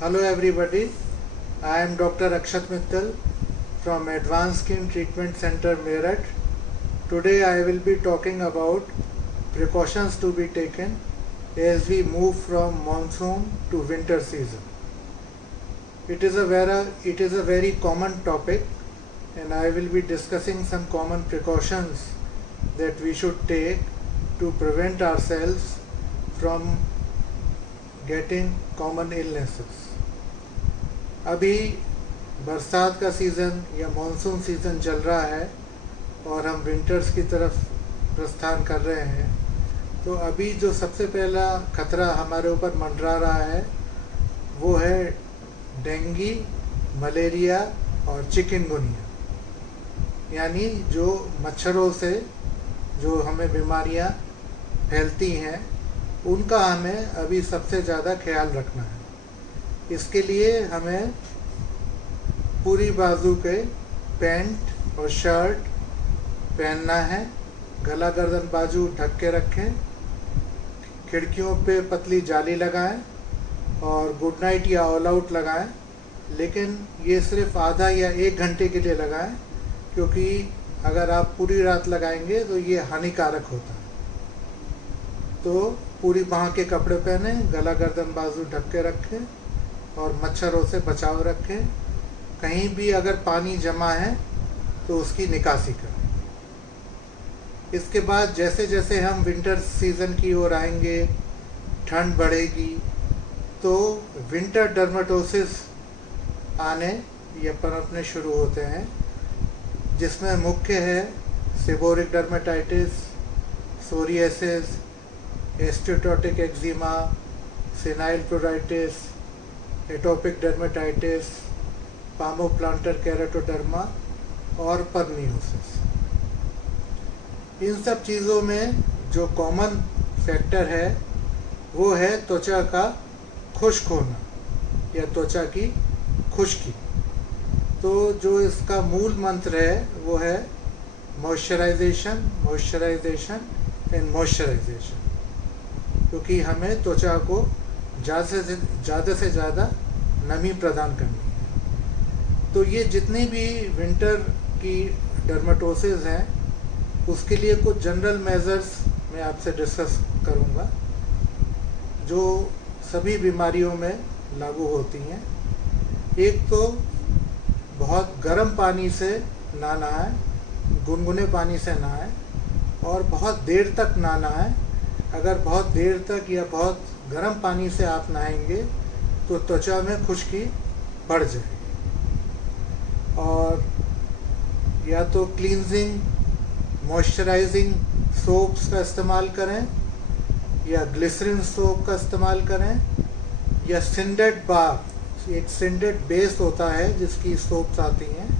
Hello everybody, I am Dr. Akshat Mittal from Advanced Skin Treatment Center Meerut. Today I will be talking about precautions to be taken as we move from monsoon to winter season. It is a very common topic and I will be discussing some common precautions that we should take to prevent ourselves from getting common illnesses. अभी बरसात का season या monsoon season चल रहा है और हम winters की तरफ प्रस्थान कर रहे हैं, तो अभी जो सबसे पहला खतरा हमारे ऊपर मंडरा रहा है वो है डेंगू, मलेरिया और चिकनगुनिया, यानी जो मच्छरों से जो हमें बीमारियां फैलती हैं उनका हमें अभी सबसे ज़्यादा ख्याल रखना है। इसके लिए हमें पूरी बाजू के पैंट और शर्ट पहनना है, गला गर्दन बाजू ढक के रखें, खिड़कियों पे पतली जाली लगाएं और गुड नाइट या ऑल आउट लगाएं, लेकिन ये सिर्फ आधा या 1 घंटे के लिए लगाएं, क्योंकि अगर आप पूरी रात लगाएंगे तो ये हानिकारक होता है। तो पूरी बाह के कपड़े पहने, गला गर्दन बाजू ढक के रखें और मच्छरों से बचाव रखें। कहीं भी अगर पानी जमा है तो उसकी निकासी करें। इसके बाद जैसे जैसे हम विंटर सीज़न की ओर आएंगे, ठंड बढ़ेगी, तो विंटर डर्मेटोसिस आने या पनपने शुरू होते हैं, जिसमें मुख्य है seborrheic dermatitis, psoriasis, asteatotic eczema, senile pruritus, atopic dermatitis, palmoplantar keratoderma और परनियोसिस। इन सब चीज़ों में जो कॉमन फैक्टर है वो है त्वचा का खुश्क होना या त्वचा की खुश्की। तो जो इसका मूल मंत्र है वो है मॉइस्चराइजेशन, मॉइस्चराइजेशन एंड मॉइस्चराइजेशन, क्योंकि हमें त्वचा को ज़्यादा से ज़्यादा नमी प्रदान करनी है। तो ये जितनी भी विंटर की डर्मेटोसिस हैं उसके लिए कुछ जनरल मेजर्स मैं आपसे डिस्कस करूँगा जो सभी बीमारियों में लागू होती हैं। एक तो बहुत गर्म पानी से ना नहाएं, गुनगुने पानी से नहाएं और बहुत देर तक ना नहाएं। अगर बहुत देर तक या बहुत गर्म पानी से आप नहाएंगे तो त्वचा में खुश्की बढ़ जाएगी। और या तो क्लींजिंग, मॉइस्चराइजिंग सोप्स का इस्तेमाल करें या ग्लिसरीन सोप का इस्तेमाल करें या सिंडेड बाथ, एक सिंडेड बेस होता है जिसकी सोप्स आती हैं,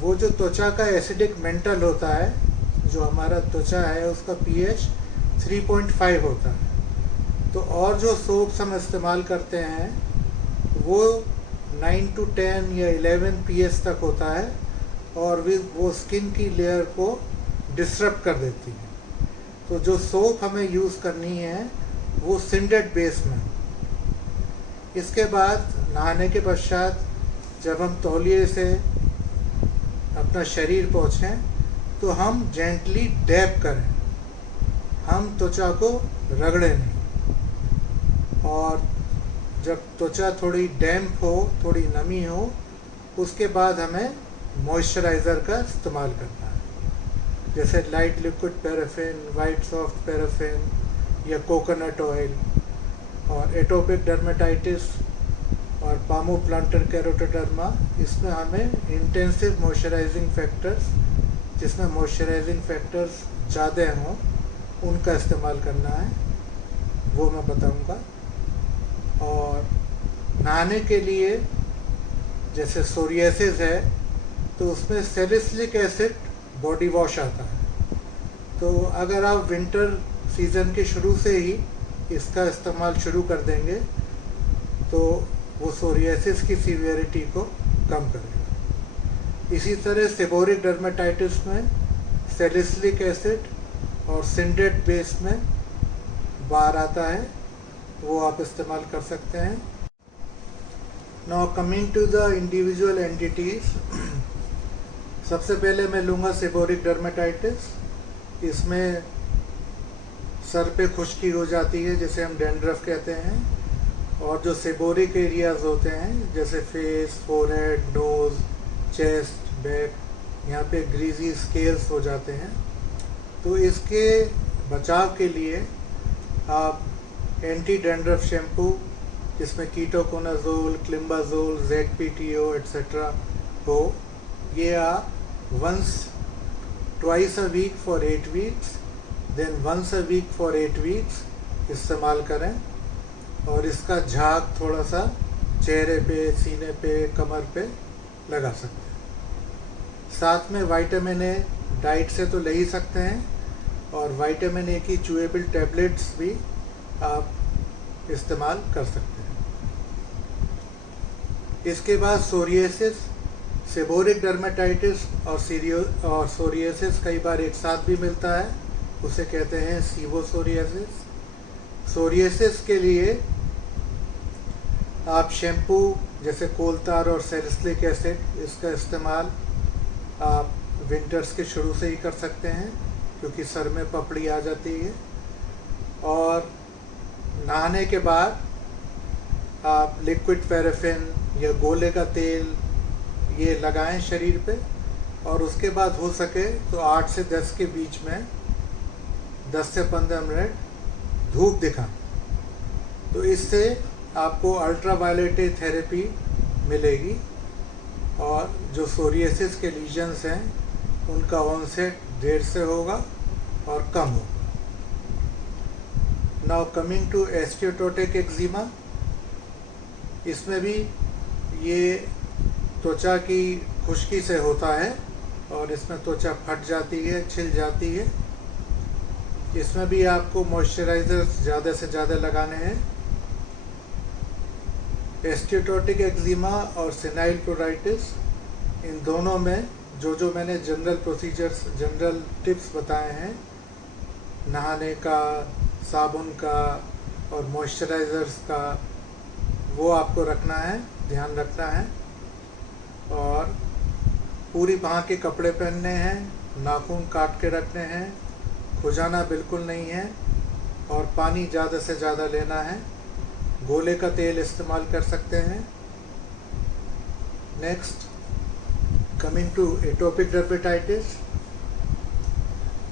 वो जो त्वचा का एसिडिक मेंटल होता है, जो हमारा त्वचा है उसका pH 3.5 होता है। तो और जो सोप्स हम इस्तेमाल करते हैं वो 9 to 10 या 11 pH तक होता है और वो स्किन की लेयर को डिसरप्ट कर देती है। तो जो सोप हमें यूज़ करनी है वो सिंडेड बेस में। इसके बाद नहाने के पश्चात जब हम तौलिए से अपना शरीर पोंछें तो हम जेंटली डैब करें, हम त्वचा को रगड़ें नहीं। और जब त्वचा थोड़ी डैम्प हो, थोड़ी नमी हो, उसके बाद हमें मॉइस्चराइज़र का इस्तेमाल करना है, जैसे light liquid paraffin, white soft paraffin या कोकोनट ऑयल। और एटोपिक डर्मेटाइटिस और पामोप्लांटर केराटोडर्मा, इसमें हमें इंटेंसिव मॉइस्चराइजिंग फैक्टर्स, जिसमें मॉइस्चराइजिंग फैक्टर्स ज़्यादा हों, उनका इस्तेमाल करना है, वो मैं बताऊंगा। और नहाने के लिए जैसे सोरियासिस है तो उसमें सैलिसिलिक एसिड बॉडी वॉश आता है। तो अगर आप विंटर सीज़न के शुरू से ही इसका इस्तेमाल शुरू कर देंगे तो वो सोरियासिस की सीवियरिटी को कम करेगा। इसी तरह सेबोरिक डर्मेटाइटिस में सैलिसिलिक एसिड और सिंडेड बेस में बार आता है, वो आप इस्तेमाल कर सकते हैं। Now coming to the individual entities, सबसे पहले मैं लूँगा सेबोरिक डर्मेटाइटिस। इसमें सर पे खुश्की हो जाती है जिसे हम डैंड्रफ कहते हैं, और जो सेबोरिक एरियाज होते हैं जैसे face, forehead, nose, chest, back, यहाँ पे ग्रीजी स्केल्स हो जाते हैं। तो इसके बचाव के लिए आप एंटी डैंड्रफ शैम्पू जिसमें कीटोकोनाजोल, क्लिम्बाजोल, ZPTO एट्सेट्रा हो, ये आप twice a week for 8 weeks, then once a week for 8 weeks इस्तेमाल करें। और इसका झाग थोड़ा सा चेहरे पे, सीने पे, कमर पे लगा सकते हैं। साथ में विटामिन ए डाइट से तो ले ही सकते हैं, और विटामिन ए की चूएबल टैबलेट्स भी आप इस्तेमाल कर सकते हैं। इसके बाद सोरियासिस, सेबोरिक डर्मेटाइटिस और सोरियासिस कई बार एक साथ भी मिलता है, उसे कहते हैं सीवोसोरियासिस। सोरियासिस के लिए आप शैम्पू जैसे कोलतार और सैलिसिलिक एसिड, इसका इस्तेमाल आप विंटर्स के शुरू से ही कर सकते हैं क्योंकि सर में पपड़ी आ जाती है। और नहाने के बाद आप लिक्विड पैराफिन या गोले का तेल ये लगाएं शरीर पे, और उसके बाद हो सके तो 8 से 10 के बीच में 10 से 15 मिनट धूप दिखाएं। तो इससे आपको अल्ट्रावायलेट थेरेपी मिलेगी और जो सोरियासिस के लीजन्स हैं उनका ऑनसेट देर से होगा और कम होगा। नाउ कमिंग टू एस्टियोटोटिक एक्जिमा, इसमें भी ये त्वचा की खुश्की से होता है और इसमें त्वचा फट जाती है, छिल जाती है। इसमें भी आपको मॉइस्चराइजर ज़्यादा से ज़्यादा लगाने हैं। एस्टियोटोटिक एक्जिमा और सेनाइल प्लूराइटिस, इन दोनों में जो मैंने जनरल प्रोसीजर्स, जनरल टिप्स बताए हैं, नहाने का, साबुन का और मॉइस्चराइजर्स का, वो आपको रखना है, ध्यान रखना है। और पूरी बाँह के कपड़े पहनने हैं, नाखून काट के रखने हैं, खुजाना बिल्कुल नहीं है, और पानी ज़्यादा से ज़्यादा लेना है। गोले का तेल इस्तेमाल कर सकते हैं। Next, coming to atopic dermatitis.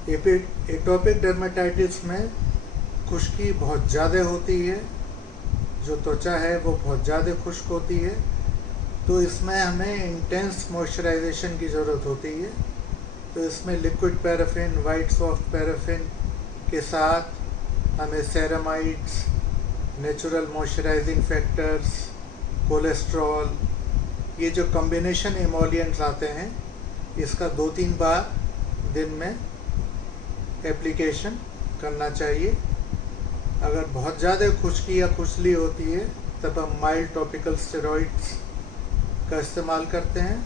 Atopic dermatitis में खुश्की बहुत ज़्यादा होती है, जो त्वचा है वो बहुत ज़्यादा खुश्क होती है, तो इसमें हमें इंटेंस मॉइस्चराइजेशन की ज़रूरत होती है। तो इसमें liquid paraffin, white soft paraffin के साथ हमें ceramides, natural moisturising factors, cholesterol, ये जो कॉम्बिनेशन एमोलिएंट्स आते हैं, इसका 2-3 बार दिन में एप्लीकेशन करना चाहिए। अगर बहुत ज़्यादा खुश्की या खुजली होती है तब हम माइल्ड टॉपिकल स्टेरॉइड्स का इस्तेमाल करते हैं,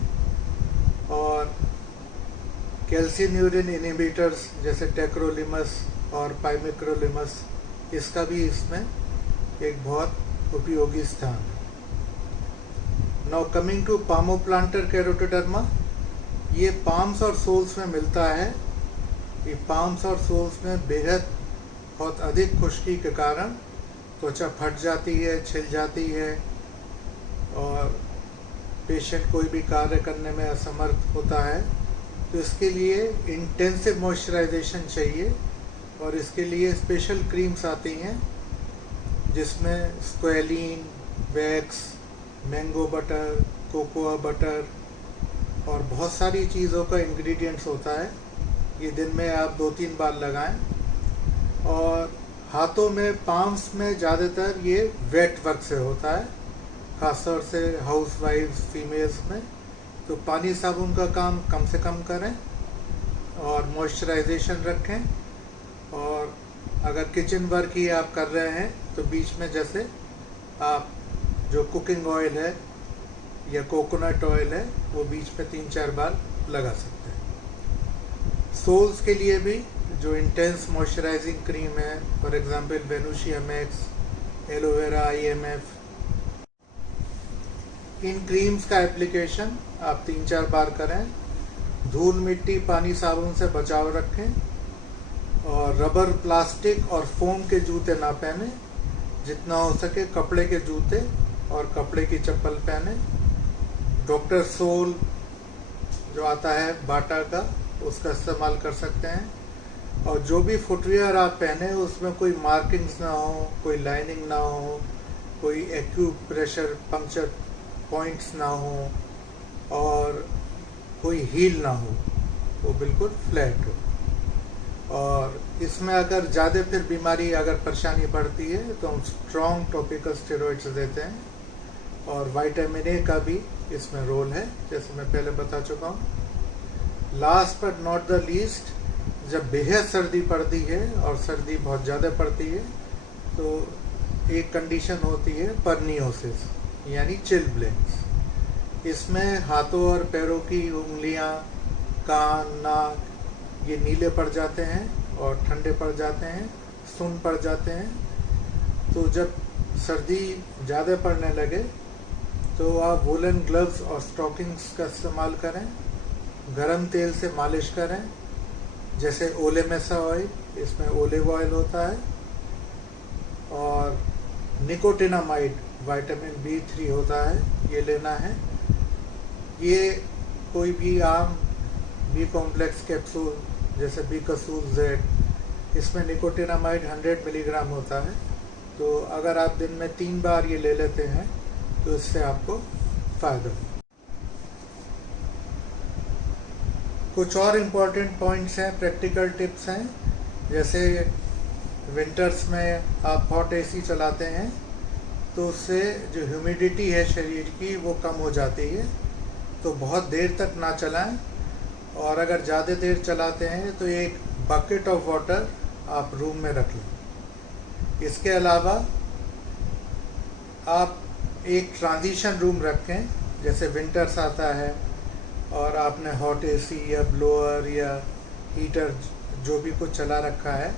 और कैल्सिन्यूरिन इनहिबिटर्स जैसे टेक्रोलिमस और पाइमिक्रोलिमस, इसका भी इसमें एक बहुत उपयोगी स्थान है। नाउ कमिंग टू पामोप्लांटर केरोटोडर्मा, ये पाम्स और सोल्स में मिलता है। ये पाम्स और सोल्स में बेहद बहुत अधिक खुश्की के कारण त्वचा फट जाती है, छिल जाती है, और पेशेंट कोई भी कार्य करने में असमर्थ होता है। तो इसके लिए इंटेंसिव मॉइस्चराइजेशन चाहिए, और इसके लिए स्पेशल क्रीम्स आती हैं जिसमें squalane, wax, mango butter, cocoa butter और बहुत सारी चीज़ों का इंग्रेडिएंट्स होता है। ये दिन में आप 2-3 बार लगाएं। और हाथों में, पाम्स में ज़्यादातर ये वेट वर्क से होता है, खासतौर से हाउसवाइफ्स, फीमेल्स में। तो पानी साबुन का काम कम से कम करें और मॉइस्चराइजेशन रखें। और अगर किचन वर्क ही आप कर रहे हैं तो बीच में जैसे आप जो कुकिंग ऑयल है या कोकोनट ऑयल है वो बीच में 3-4 बार लगा सकते हैं। सोल्स के लिए भी जो इंटेंस मॉइस्चराइजिंग क्रीम है, for example Venusia Max, aloe vera IMF, इन क्रीम्स का एप्लीकेशन आप 3-4 बार करें। धूल मिट्टी पानी साबुन से बचाव रखें और रबर प्लास्टिक और फोम के जूते ना पहने। जितना हो सके कपड़े के जूते और कपड़े की चप्पल पहने। डॉक्टर सोल जो आता है बाटा का, उसका इस्तेमाल कर सकते हैं। और जो भी फुटवियर आप पहने उसमें कोई मार्किंग्स ना हो, कोई लाइनिंग ना हो, कोई एक्यूप्रेशर पंक्चर पॉइंट्स ना हो और कोई हील ना हो, वो बिल्कुल फ्लैट हो। और इसमें अगर ज़्यादा फिर बीमारी अगर परेशानी बढ़ती है तो हम स्ट्रॉन्ग टॉपिकल स्टेरॉइड्स देते हैं। और विटामिन ए का भी इसमें रोल है, जैसे मैं पहले बता चुका हूँ। Last but not the least, जब बेहद सर्दी पड़ती है और सर्दी बहुत ज़्यादा पड़ती है तो एक कंडीशन होती है परनियोसिस यानी चिलब्लेंस। इसमें हाथों और पैरों की उंगलियां, कान, नाक ये नीले पड़ जाते हैं और ठंडे पड़ जाते हैं, सुन्न पड़ जाते हैं। तो जब सर्दी ज़्यादा पड़ने लगे तो आप वुलन ग्लव्स और स्टॉकिंग्स का इस्तेमाल करें। गरम तेल से मालिश करें, जैसे ओले मेसा ऑयल, इसमें ओलिव ऑयल होता है। और निकोटिनामाइड विटामिन B3 होता है, ये लेना है। ये कोई भी आम बी कॉम्प्लेक्स कैप्सूल जैसे B-Casul-Z, इसमें निकोटिनामाइड 100 मिलीग्राम होता है। तो अगर आप दिन में 3 बार ये ले लेते हैं तो इससे आपको फ़ायदा हो। कुछ और इम्पोर्टेंट पॉइंट्स हैं, प्रैक्टिकल टिप्स हैं। जैसे विंटर्स में आप हॉट AC चलाते हैं तो उससे जो ह्यूमिडिटी है शरीर की वो कम हो जाती है, तो बहुत देर तक ना चलाएं। और अगर ज़्यादा देर चलाते हैं तो एक बकेट ऑफ वाटर आप रूम में रख लें। इसके अलावा आप एक ट्रांजिशन रूम रखें, जैसे विंटर्स आता है और आपने हॉट AC या ब्लोअर या हीटर जो भी कुछ चला रखा है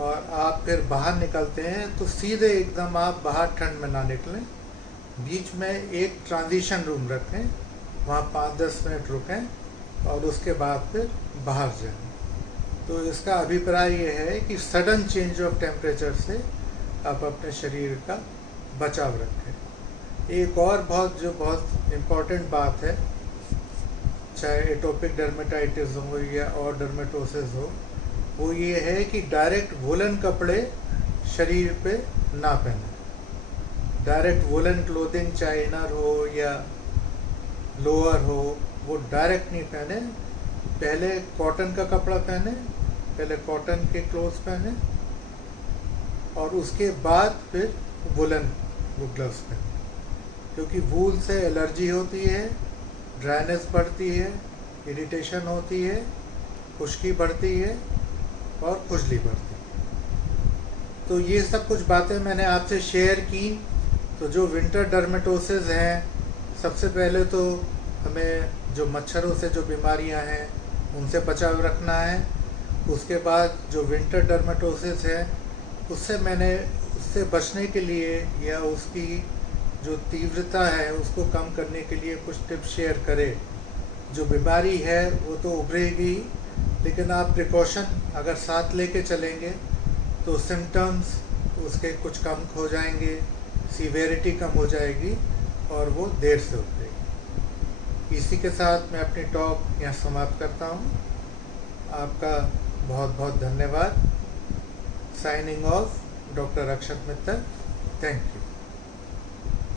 और आप फिर बाहर निकलते हैं तो सीधे एकदम आप बाहर ठंड में ना निकलें। बीच में एक ट्रांजिशन रूम रखें, वहाँ 5-10 मिनट रुकें और उसके बाद फिर बाहर जाएं। तो इसका अभिप्राय ये है कि सडन चेंज ऑफ टेम्परेचर से आप अपने शरीर का बचाव रखें। एक और बहुत इम्पॉर्टेंट बात है, चाहे एटोपिक डर्मेटाइटिस हो या और डर्मेटोसिस हो, वो ये है कि डायरेक्ट वुलन कपड़े शरीर पे ना पहने। डायरेक्ट वुलन क्लोथिंग चाहे इनर हो या लोअर हो, वो डायरेक्ट नहीं पहने। पहले कॉटन का कपड़ा पहने, पहले कॉटन के क्लोथ्स पहने और उसके बाद फिर वुलन ग्लव्स पहने। क्योंकि वूल से एलर्जी होती है, ड्राइनेस बढ़ती है, इरिटेशन होती है, खुश्की बढ़ती है और खुजली बढ़ती है। तो ये सब कुछ बातें मैंने आपसे शेयर की। तो जो विंटर डर्मेटोसिस हैं, सबसे पहले तो हमें जो मच्छरों से जो बीमारियां हैं उनसे बचाव रखना है। उसके बाद जो विंटर डर्मेटोसिस है उससे बचने के लिए या उसकी जो तीव्रता है उसको कम करने के लिए कुछ टिप्स शेयर करें। जो बीमारी है वो तो उभरेगी, लेकिन आप प्रिकॉशन अगर साथ लेके चलेंगे तो सिम्टम्स उसके कुछ कम हो जाएंगे, सीवेरिटी कम हो जाएगी और वो देर से उभरेगी। इसी के साथ मैं अपनी टॉक यहाँ समाप्त करता हूँ। आपका बहुत बहुत धन्यवाद। Signing off, doctor Akshat Mittal. Thank you.